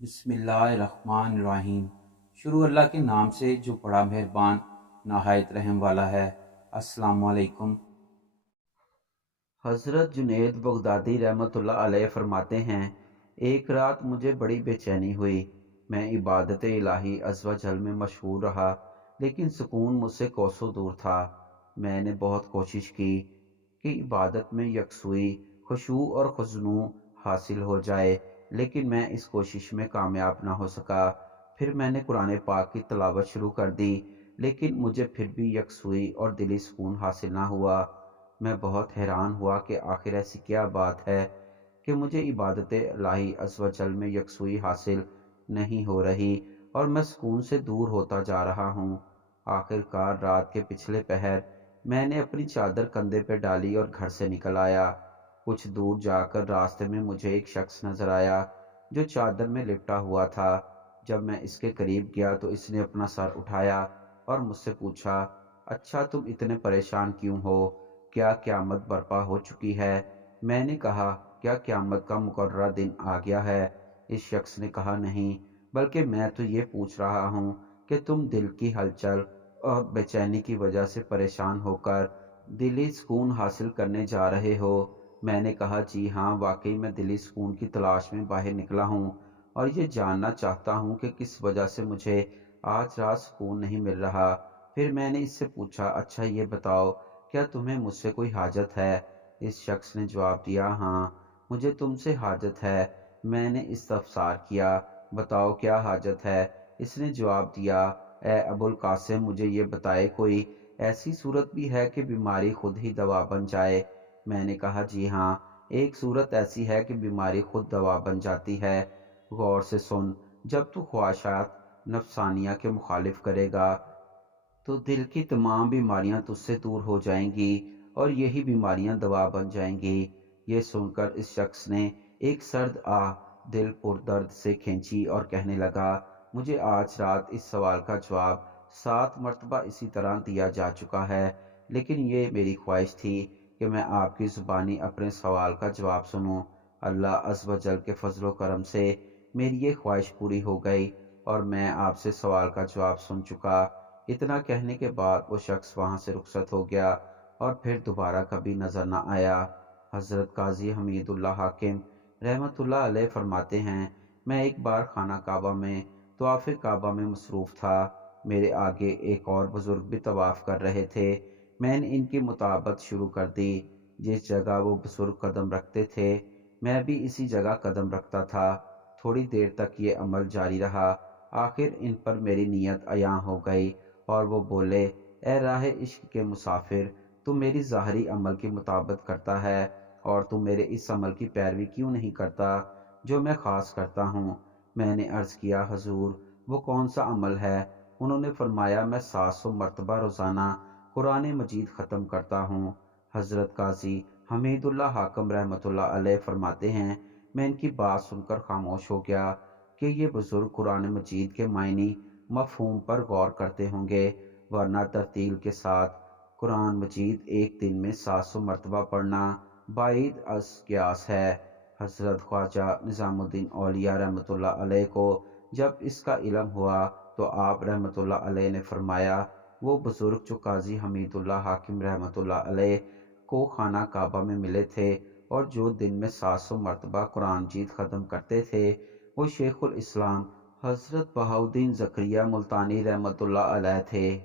بسم اللہ الرحمن الرحیم۔ شروع اللہ کے نام سے جو بڑا مہربان نہایت رحم والا ہے۔ السلام علیکم۔ حضرت جنید بغدادی رحمۃ اللہ علیہ فرماتے ہیں، ایک رات مجھے بڑی بے چینی ہوئی۔ میں عبادت الہی عز و جل میں مشغول رہا، لیکن سکون مجھ سے کوسوں دور تھا۔ میں نے بہت کوشش کی کہ عبادت میں یکسوئی، خشوع اور خضوع حاصل ہو جائے، لیکن میں اس کوشش میں کامیاب نہ ہو سکا۔ پھر میں نے قرآن پاک کی تلاوت شروع کر دی، لیکن مجھے پھر بھی یکسوئی اور دلی سکون حاصل نہ ہوا۔ میں بہت حیران ہوا کہ آخر ایسی کیا بات ہے کہ مجھے عبادت الہی عز و جل میں یکسوئی حاصل نہیں ہو رہی اور میں سکون سے دور ہوتا جا رہا ہوں۔ آخر کار رات کے پچھلے پہر میں نے اپنی چادر کندھے پہ ڈالی اور گھر سے نکل آیا۔ کچھ دور جا کر راستے میں مجھے ایک شخص نظر آیا جو چادر میں لپٹا ہوا تھا۔ جب میں اس کے قریب گیا تو اس نے اپنا سر اٹھایا اور مجھ سے پوچھا، اچھا تم اتنے پریشان کیوں ہو؟ کیا قیامت برپا ہو چکی ہے؟ میں نے کہا، کیا قیامت کا مقررہ دن آ گیا ہے؟ اس شخص نے کہا، نہیں، بلکہ میں تو یہ پوچھ رہا ہوں کہ تم دل کی ہلچل اور بے چینی کی وجہ سے پریشان ہو کر دلی سکون حاصل کرنے جا رہے ہو۔ میں نے کہا، جی ہاں، واقعی میں دلی سکون کی تلاش میں باہر نکلا ہوں اور یہ جاننا چاہتا ہوں کہ کس وجہ سے مجھے آج رات سکون نہیں مل رہا۔ پھر میں نے اس سے پوچھا، اچھا یہ بتاؤ، کیا تمہیں مجھ سے کوئی حاجت ہے؟ اس شخص نے جواب دیا، ہاں، مجھے تم سے حاجت ہے۔ میں نے استفسار کیا، بتاؤ کیا حاجت ہے؟ اس نے جواب دیا، اے ابو القاسم، مجھے یہ بتائے کوئی ایسی صورت بھی ہے کہ بیماری خود ہی دوا بن جائے؟ میں نے کہا، جی ہاں، ایک صورت ایسی ہے کہ بیماری خود دوا بن جاتی ہے۔ غور سے سن، جب تو خواہشات نفسانیہ کے مخالف کرے گا تو دل کی تمام بیماریاں تجھ سے دور ہو جائیں گی اور یہی بیماریاں دوا بن جائیں گی۔ یہ سن کر اس شخص نے ایک سرد آہ دل پر درد سے کھینچی اور کہنے لگا، مجھے آج رات اس سوال کا جواب 7 مرتبہ اسی طرح دیا جا چکا ہے، لیکن یہ میری خواہش تھی کہ میں آپ کی زبانی اپنے سوال کا جواب سنوں۔ اللہ عز و جل کے فضل و کرم سے میری یہ خواہش پوری ہو گئی اور میں آپ سے سوال کا جواب سن چکا۔ اتنا کہنے کے بعد وہ شخص وہاں سے رخصت ہو گیا اور پھر دوبارہ کبھی نظر نہ آیا۔ حضرت قاضی حمید اللہ حاکم رحمۃ اللہ علیہ فرماتے ہیں، میں ایک بار خانہ کعبہ میں طواف کعبہ میں مصروف تھا۔ میرے آگے ایک اور بزرگ بھی طواف کر رہے تھے۔ میں نے ان کی مطابقت شروع کر دی۔ جس جگہ وہ بزرگ قدم رکھتے تھے میں بھی اسی جگہ قدم رکھتا تھا۔ تھوڑی دیر تک یہ عمل جاری رہا۔ آخر ان پر میری نیت عیاں ہو گئی اور وہ بولے، اے راہ عشق کے مسافر، تو میری ظاہری عمل کی مطابقت کرتا ہے اور تو میرے اس عمل کی پیروی کیوں نہیں کرتا جو میں خاص کرتا ہوں؟ میں نے عرض کیا، حضور، وہ کون سا عمل ہے؟ انہوں نے فرمایا، میں 700 مرتبہ روزانہ قرآن مجید ختم کرتا ہوں۔ حضرت قاضی حمید اللہ حاکم رحمۃ اللہ علیہ فرماتے ہیں، میں ان کی بات سن کر خاموش ہو گیا کہ یہ بزرگ قرآن مجید کے معنی مفہوم پر غور کرتے ہوں گے، ورنہ ترتیل کے ساتھ قرآن مجید ایک دن میں 700 مرتبہ پڑھنا بعید از قیاس ہے۔ حضرت خواجہ نظام الدین اولیاء رحمۃ اللہ علیہ کو جب اس کا علم ہوا تو آپ رحمۃ اللہ علیہ نے فرمایا، وہ بزرگ جو قاضی حمید اللہ حاکم رحمۃ اللہ علیہ کو خانہ کعبہ میں ملے تھے اور جو دن میں 700 مرتبہ قرآن مجید ختم کرتے تھے، وہ شیخ الاسلام حضرت بہاؤالدین زکریا ملتانی رحمۃ اللہ علیہ تھے۔